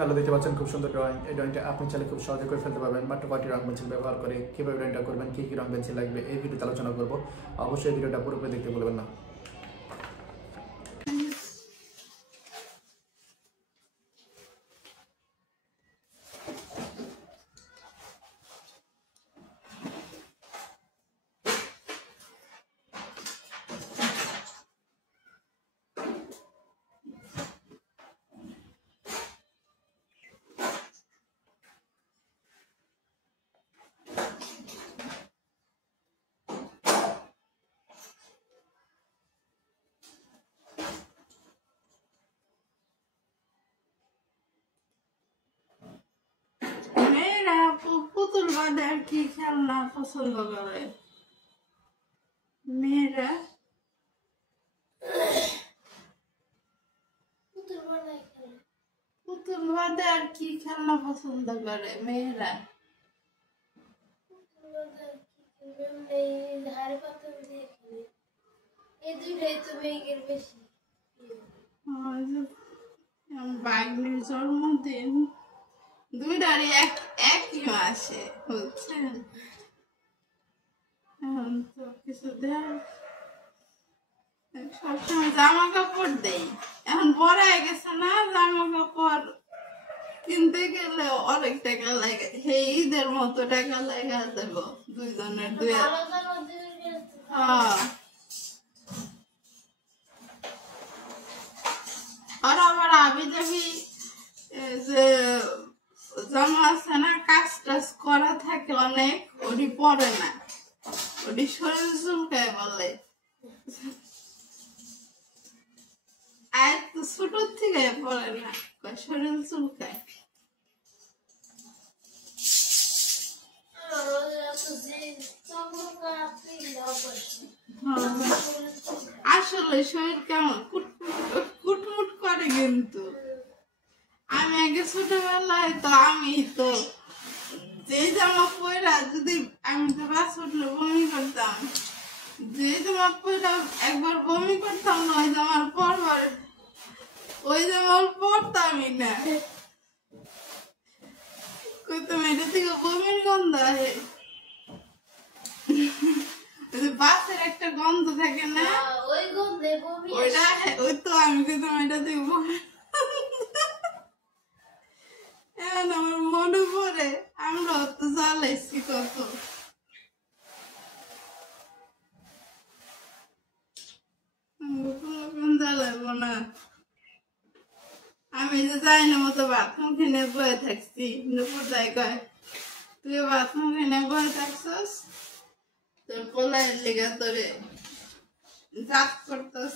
তাহলে দেখতে পাচ্ছেন খুব সুন্দর ড্রয়িং। এই ড্রয়িংটা আপনি চাইলে খুব সহজে করে ফেলতে পারবেন। মাত্র 5টি রং পেন্সিল ব্যবহার করে কীভাবে ড্রয়িংটা করবেন, কী কী রং পেন্সিল লাগবে এই ভিডিওতে আলোচনা করবো। অবশ্যই ভিডিওটা পুরোপুরি দেখতে ভুলবেন না। পুতুল বাদে আর কি খেলনা পছন্দ করে মেয়েরা? পুতুল বাদে আর কি খেলনা পছন্দ করে মেয়েরা? বাগনির জন্মদিন দুইটারই একই মাসে বুঝছেন। এখন তো কিছু দেয় সবসময় জামা কাপড় দেই, এখন বড় হয়ে গেছে না, জামা কাপড় কিনতে গেলে অনেক টাকা লাগে, সেই ঈদের মতো টাকা লাগা দেব দুইজনের দুই। আর আবার আবি যাবি যে জামা আছে না, কাজ টাজ করা থাকে অনেক, ওটি পরে না, ওটি শরীর চুলকায় বলে। আর তো ছোট থেকে পরে না, শরীর চুলকায়। আসলে শরীর কেমন কুটমুট করে, কিন্তু আমি আগে ছোটবেলায় তো আমি তো যে জামা পয়রা, যদি আমি তো বাস উঠলে বমি করতাম, যে জামা পয়রা একবার বমি করতাম না, ওই জামার পরবার ওই জামার পরতামই না। কইতাম এটা থেকে বমির গন্ধ আসে, বাসের একটা গন্ধ থাকে না, ওই গন্ধে ওইটা, ওই তো আমি কইতাম এটা থেকে বমি। এখন আমার মনে পড়ে আমরা তো জ্বালাইছি কত। জ্বালাবো না, আমি যে যাই না মতো বাথরুম কিনে বয়ে থাকছি, নুপুর যাই কয় তুই বাথরুম কিনে বয়ে থাকছস, তোর পোলাইয়ের লেগে তোরে জাত করতেছ।